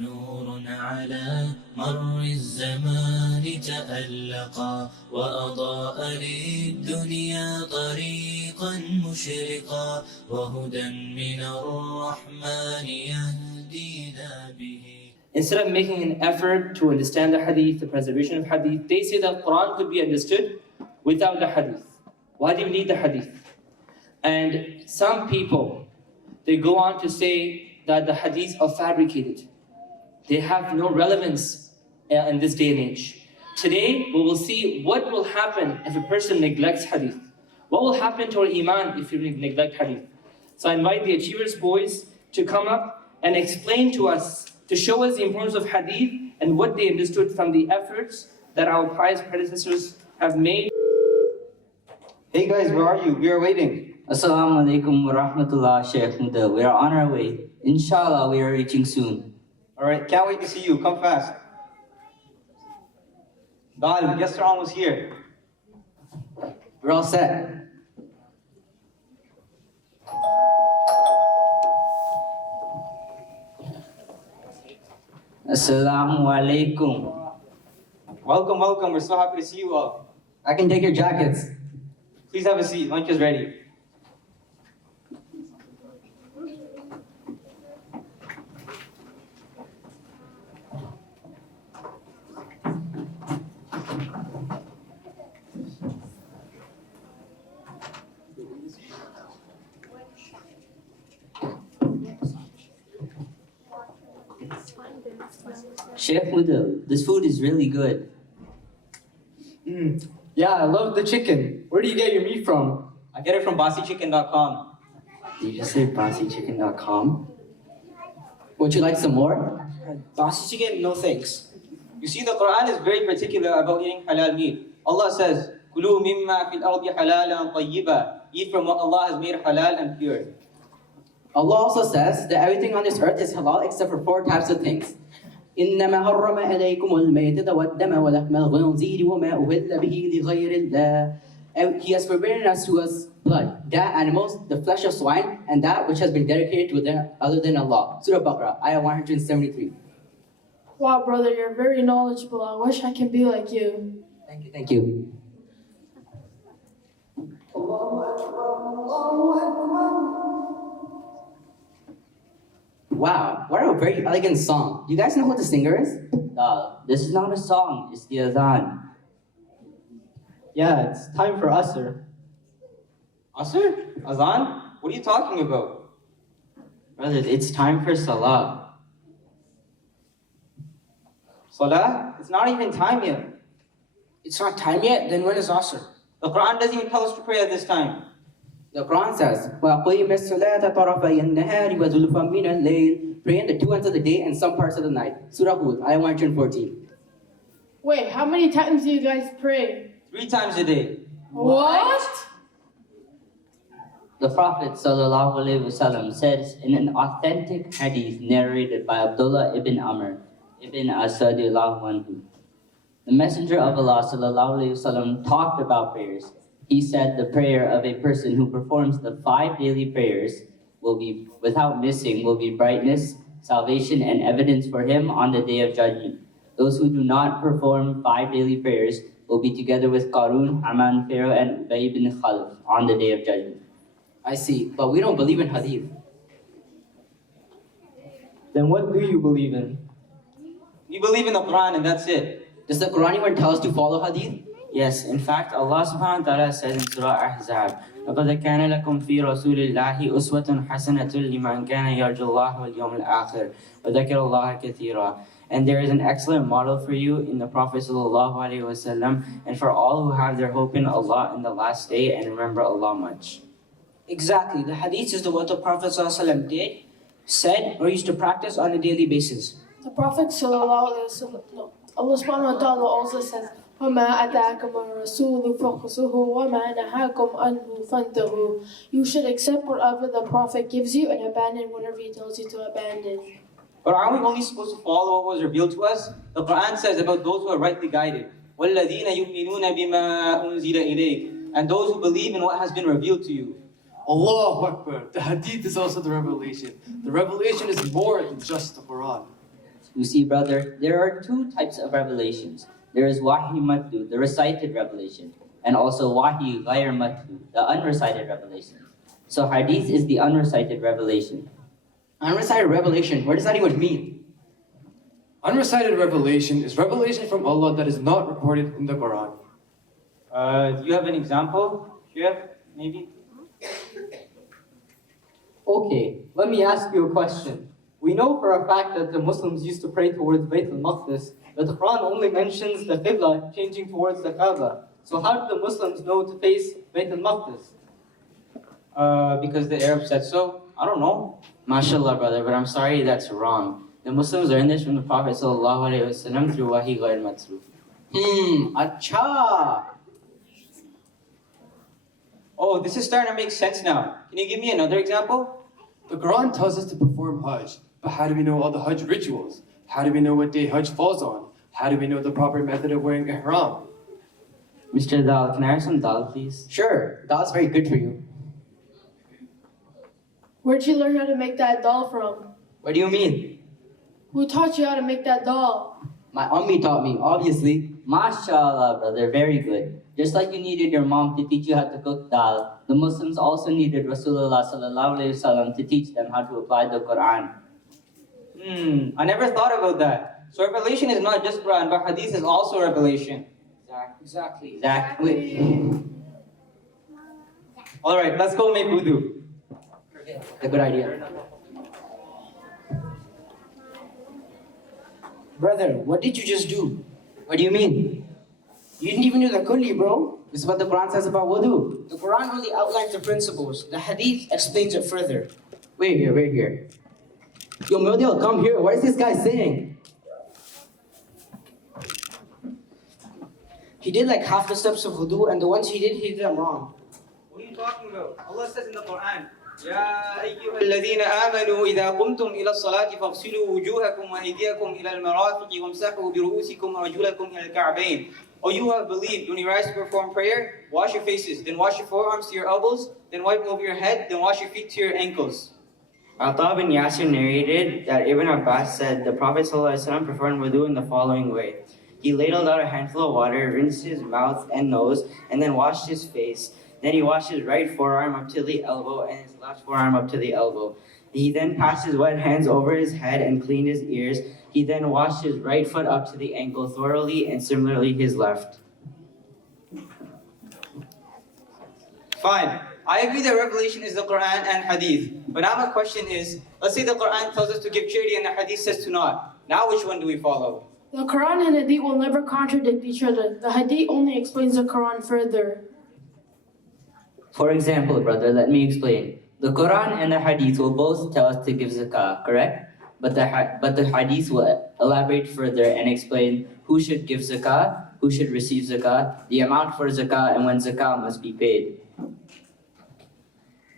نور على مر الزمان تألقا وأضاء للدنيا طريقا مشرقا وهدى من الرحمن يهدينا به. Instead of making an effort to understand the hadith, the preservation of hadith, they say that Quran could be understood without the hadith. Why do you need the hadith? And some people, they go on to say that the hadiths are fabricated. They have no relevance in this day and age. Today, we will see what will happen if a person neglects hadith. What will happen to our iman if you neglect hadith? So I invite the Achievers boys to come up and explain to us, to show us the importance of hadith and what they understood from the efforts that our pious predecessors have made. Hey guys, where are you? We are waiting. Assalamu alaikum wa rahmatullah, Shaykh Muda. We are on our way. Inshallah, we are reaching soon. Alright, can't wait to see you. Come fast. Dal, guests are almost here. We're all set. Assalamu alaikum. Welcome, welcome. We're so happy to see you all. I can take your jackets. Please have a seat. Lunch is ready. Shaykh Muda, this food is really good. Yeah, I love the chicken. Where do you get your meat from? I get it from bossychicken.com. Did you just say bossychicken.com? Would you like some more? Bossy chicken? No thanks. You see, the Quran is very particular about eating halal meat. Allah says, "Kulu mimma fil ardi halalan tayyiba." Eat from what Allah has made halal and pure. Allah also says that everything on this earth is halal except for 4 types of things. إنما حرم عليكم الميتة والدم ولحم الخنزير وما أهل به لغير الله. And He has forbidden us to us blood, that animals, the flesh of swine, and that which has been dedicated to other than Allah. Surah Baqarah, ayah 173. Wow, brother, you're very knowledgeable. I wish I can be like you. Thank you, thank you. Wow, what a very elegant song. Do you guys know who the singer is? This is not a song, it's the adhan. Yeah, it's time for Asr. Asr? Azan? What are you talking about? Brother, it's time for Salah. Salah? It's not even time yet. It's not time yet? Then when is Asr? The Quran doesn't even tell us to pray at this time. The Quran says, وَأَقِيمِ الصَّلَاةَ طَرَفَيِ النَّهَارِ وَزُلْفًا مِنَ اللَّيْلِ. Pray in the 2 ends of the day and some parts of the night. Surah Hud, ayah 114. Wait, how many times do you guys pray? 3 times a day. What? The Prophet ﷺ says in an authentic hadith narrated by Abdullah ibn Amr ibn Asad anhu, the Messenger of Allah ﷺ talked about prayers. He said the prayer of a person who performs the 5 daily prayers will be, without missing, will be brightness, salvation, and evidence for him on the day of judgment. Those who do not perform 5 daily prayers will be together with Qarun, Haman, Pharaoh, and Ubay ibn Khalaf on the day of judgment. I see, but we don't believe in hadith. Then what do you believe in? We believe in the Quran and that's it. Does the Quran even tell us to follow hadith? Yes, in fact, Allah subhanahu wa ta'ala says in Surah Ahzab, لَقَدْ كَانَ لَكُمْ فِي رَسُولِ اللَّهِ أُسْوَةٌ حَسَنَةٌ لِمَنْ كَانَ يَرْجُو اللَّهَ وَالْيَوْمَ الْآخِرِ وَذَكَرَ اللَّهَ كَثِيرًا. And there is an excellent model for you in the Prophet sallallahu alaihi wasallam, and for all who have their hope in Allah in the last day and remember Allah much. Exactly. The hadith is what the Prophet ﷺ did, said, or used to practice on a daily basis. The Prophet Allah subhanahu wa ta'ala also says, وَمَا أَتَاكُمُ الرَّسُولُ فَخُذُوهُ وَمَا نَهَاكُمْ عَنْهُ فَانْتَهُوا. You should accept whatever the Prophet gives you and abandon whatever he tells you to abandon. But aren't we only supposed to follow what was revealed to us? The Quran says about those who are rightly guided, وَالَّذِينَ يُؤْمِنُونَ بِمَا أُنزِلَ إِلَيْكَ, and those who believe in what has been revealed to you. Allahu Akbar. The Hadith is also the revelation. The revelation is more than just the Quran. You see, brother, there are two types of revelations. There is wahi matlu, the recited revelation, and also wahi ghayr matlu, the unrecited revelation. So hadith is the unrecited revelation. Unrecited revelation, what does that even mean? Unrecited revelation is revelation from Allah that is not recorded in the Quran. Do you have an example? Share, maybe? Okay, let me ask you a question. We know for a fact that the Muslims used to pray towards Bayt al-Maqdis, but the Quran only mentions the Qibla changing towards the Kaaba. So how do the Muslims know to face Bayt al-Maqdis? Because the Arabs said so. I don't know. MashaAllah, brother, but I'm sorry that's wrong. The Muslims learned this from the Prophet ﷺ through wahi ghayr matlu. Acha. Oh, this is starting to make sense now. Can you give me another example? The Quran tells us to perform Hajj, but how do we know all the Hajj rituals? How do we know what day Hajj falls on? How do we know the proper method of wearing ihram? Mr. Dal, can I have some dal, please? Sure, that's very good for you. Where'd you learn how to make that doll from? What do you mean? Who taught you how to make that doll? My Ummi taught me, obviously. MashaAllah, brother, very good. Just like you needed your mom to teach you how to cook dal, the Muslims also needed Rasulullah ﷺ to teach them how to apply the Quran. I never thought about that. So revelation is not just Quran, but Hadith is also revelation. Exactly. All right, let's go make wudu. A good idea. Brother, what did you just do? What do you mean? You didn't even do the kulli, bro. This is what the Quran says about wudu. The Quran only outlines the principles. The Hadith explains it further. Wait here. Yo, Model, come here. What is this guy saying? He did like half the steps of wudu, and the ones he did them wrong. What are you talking about? Allah says in the Quran, يا أيها الذين آمنوا إذا قمتم إلى الصلاة فاغسلوا وجوهكم وأيديكم إلى المرافق وامسحوا برؤوسكم وأرجلكم إلى الكعبين. O you who have believed, when you rise to perform prayer, wash your faces, then wash your forearms to your elbows, then wipe over your head, then wash your feet to your ankles. Atta bin Yasir narrated that Ibn Abbas said the Prophet ﷺ performed wudu in the following way. He ladled out a handful of water, rinsed his mouth and nose, and then washed his face. Then he washed his right forearm up to the elbow and his left forearm up to the elbow. He then passed his wet hands over his head and cleaned his ears. He then washed his right foot up to the ankle thoroughly and similarly his left. Fine. I agree that revelation is the Quran and Hadith. But now my question is, let's say the Quran tells us to give charity and the Hadith says to not. Now which one do we follow? The Quran and Hadith will never contradict each other. The Hadith only explains the Quran further. For example, brother, let me explain. The Quran and the Hadith will both tell us to give zakah, correct? But the Hadith will elaborate further and explain who should give zakah, who should receive zakah, the amount for zakah, and when zakah must be paid.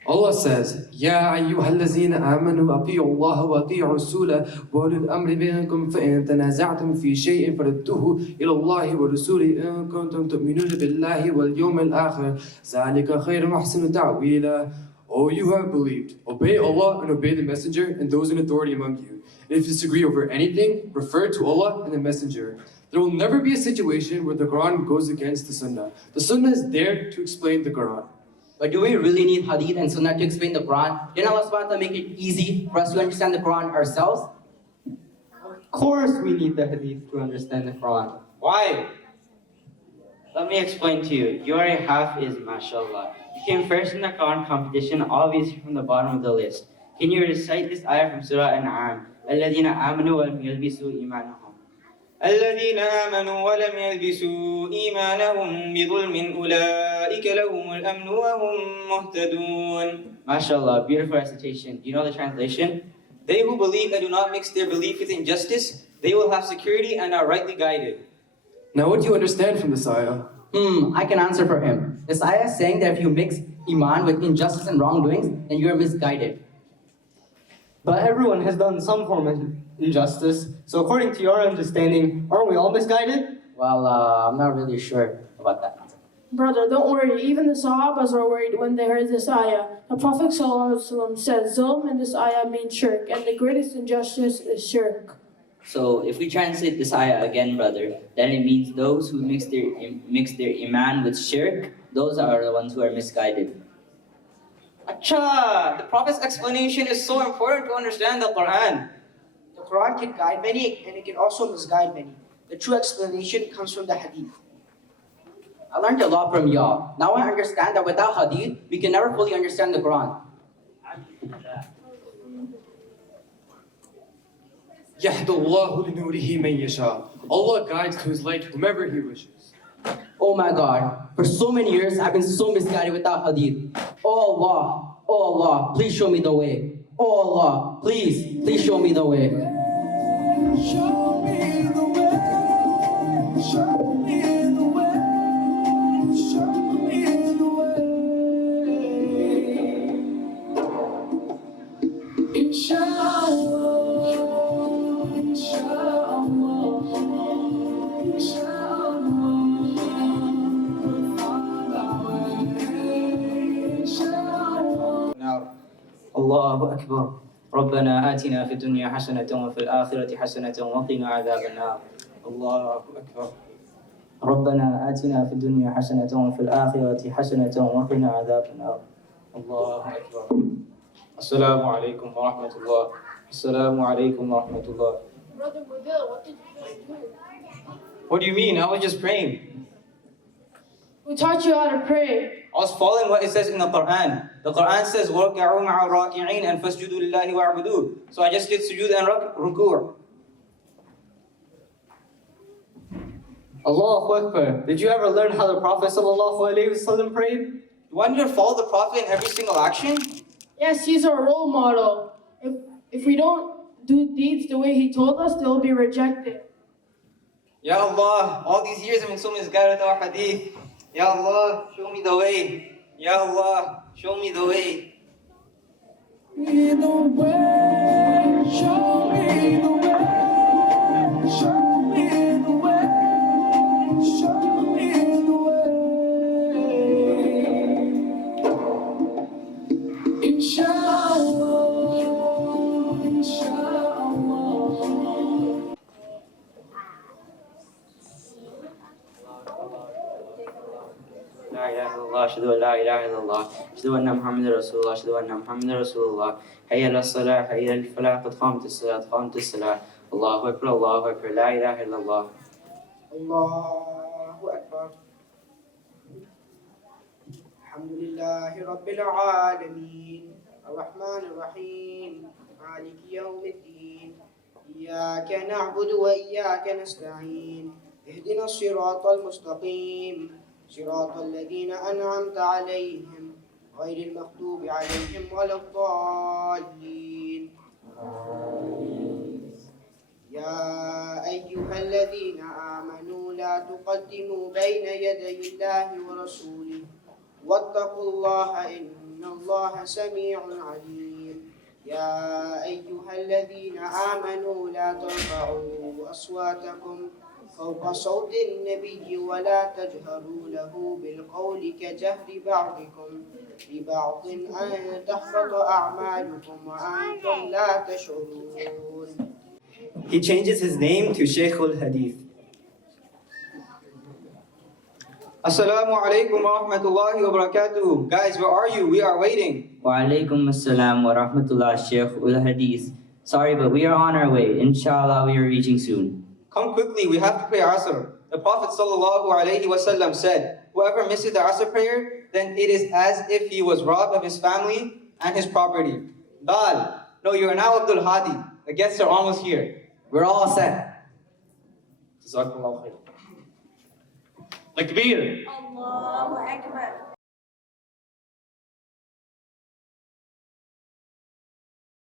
Allah says, يا أيها الذين آمنوا أطيعوا الله وأطيعوا الرسول وأولي الأمر منكم فإن تنازعتم في شيء فردوه إلى الله ورسوله إن كنتم تؤمنون بالله واليوم الآخر ذلك خير وأحسن تأويلا. O you who have believed, obey Allah and obey the Messenger and those in authority among you. And if you disagree over anything, refer to Allah and the Messenger. There will never be a situation where the Quran goes against the Sunnah. The Sunnah is there to explain the Quran. But do we really need Hadith and Sunnah to explain the Quran? Didn't Allah subhanahu wa ta'ala make it easy for us to understand the Quran ourselves? Of course we need the Hadith to understand the Quran. Why? Let me explain to you. You are a hafiz, mashallah. You came first in the Quran competition, obviously from the bottom of the list. Can you recite this ayah from Surah An'am? الَّذِينَ آمَنُوا وَلَمْ يَلْبِسُوا إِيمَانَهُم الذين آمنوا ولم يلبسوا إيمانهم بظلم أولئك لهم الأمن وهم مهتدون. MashaAllah, beautiful recitation. Do you know the translation? They who believe and do not mix their belief with injustice, they will have security and are rightly guided. Now what do you understand from this ayah? I can answer for him. This ayah is saying that if you mix Iman with injustice and wrongdoings, then you are misguided. But everyone has done some form of injustice. So according to your understanding, aren't we all misguided? Well, I'm not really sure about that. Brother, don't worry. Even the Sahabas were worried when they heard this ayah. The Prophet ﷺ said, Zulm in this ayah means shirk, and the greatest injustice is shirk. So if we translate this ayah again, brother, then it means those who mix their iman with shirk, those are the ones who are misguided. Acha, the Prophet's explanation is so important to understand the Quran. The Quran can guide many and it can also misguide many. The true explanation comes from the Hadith. I learned a lot from y'all. Now I understand that without hadith, we can never fully understand the Quran. يَهْدِ اللَّهُ لِنُورِهِ مَن يَشَاءُ. Allah guides to His light whomever He wishes. Oh my God, for so many years I've been so misguided without hadith. Oh Allah, please show me the way. Oh Allah, please show me the way. Show me the way. Show me the way. Show me the way. Inshallah. الله أكبر. ربنا آتنا في الدنيا حسنة وفي الآخرة حسنة وقنا عذاب النار. الله أكبر. ربنا آتنا في الدنيا حسنة وفي الآخرة حسنة وقنا عذاب النار. الله أكبر. السلام عليكم ورحمة الله. السلام عليكم ورحمة الله. Brother Mudil, what did you just do? What do you mean? I was just praying. Who taught you how to pray? I was following what it says in the Quran. The Quran says, وَرْكَعُوا مَعَ الرَّاكِعِينَ and فَاسْجُدُوا لِلَّهِ وَاعْبُدُوهُ. So I just did sujood and ruku'. Allahu Akbar. Did you ever learn how the Prophet ﷺ prayed? You want me to follow the Prophet in every single action? Yes, he's our role model. If we don't do deeds the way he told us, they'll be rejected. Ya Allah, all these years I've been so misguided with our hadith. Ya Allah, show me the way. Ya Allah, show me the way. Show me the way. Show me the way. Show me the way. Show me the way. Inshallah, inshallah. لا إله إلا الله أشهد أن لا إله إلا الله أشهد أن محمدا رسول الله أشهد أن محمدا رسول الله حي على الصلاة حي على الفلاح قد قامت الصلاة قامت الصلاة الله أكبر الله أكبر لا إله إلا الله Allahu Akbar. Alhamdulillahi Rabbil Alameen. Ar-Rahman Ar-Rahim. Maliki Yawmiddin. Iyyaka na'budu wa iyyaka nasta'in. Ihdina as-siratal mustaqim. Siratal ladhina an'amta alayhim. Ghayril maghdubi alayhim waladdallin. يا أيها الذين آمنوا لا تقدموا بين يدي الله ورسوله واتقوا الله إن الله سميع عليم يا أيها الذين آمنوا لا ترفعوا أصواتكم فوق صوت النبي ولا تجهروا له بالقول كجهر بعضكم لبعض أن تحبط أعمالكم وأنتم لا تشعرون. He changes his name to Shaykh al-Hadith. Assalamu alaikum wa rahmatullahi wa barakatuh. Guys, where are you? We are waiting. Wa alaikum assalam wa rahmatullah, Shaykh ul-Hadith. Sorry, but we are on our way. Inshallah, we are reaching soon. Come quickly, we have to pray Asr. The Prophet sallallahu alaihi wasallam said, whoever misses the Asr prayer, then it is as if he was robbed of his family and his property. Dal, no, you are now Abdul Hadi. The guests are almost here. We're all set. Jazakallahu khair. Takbir. Allahu Akbar.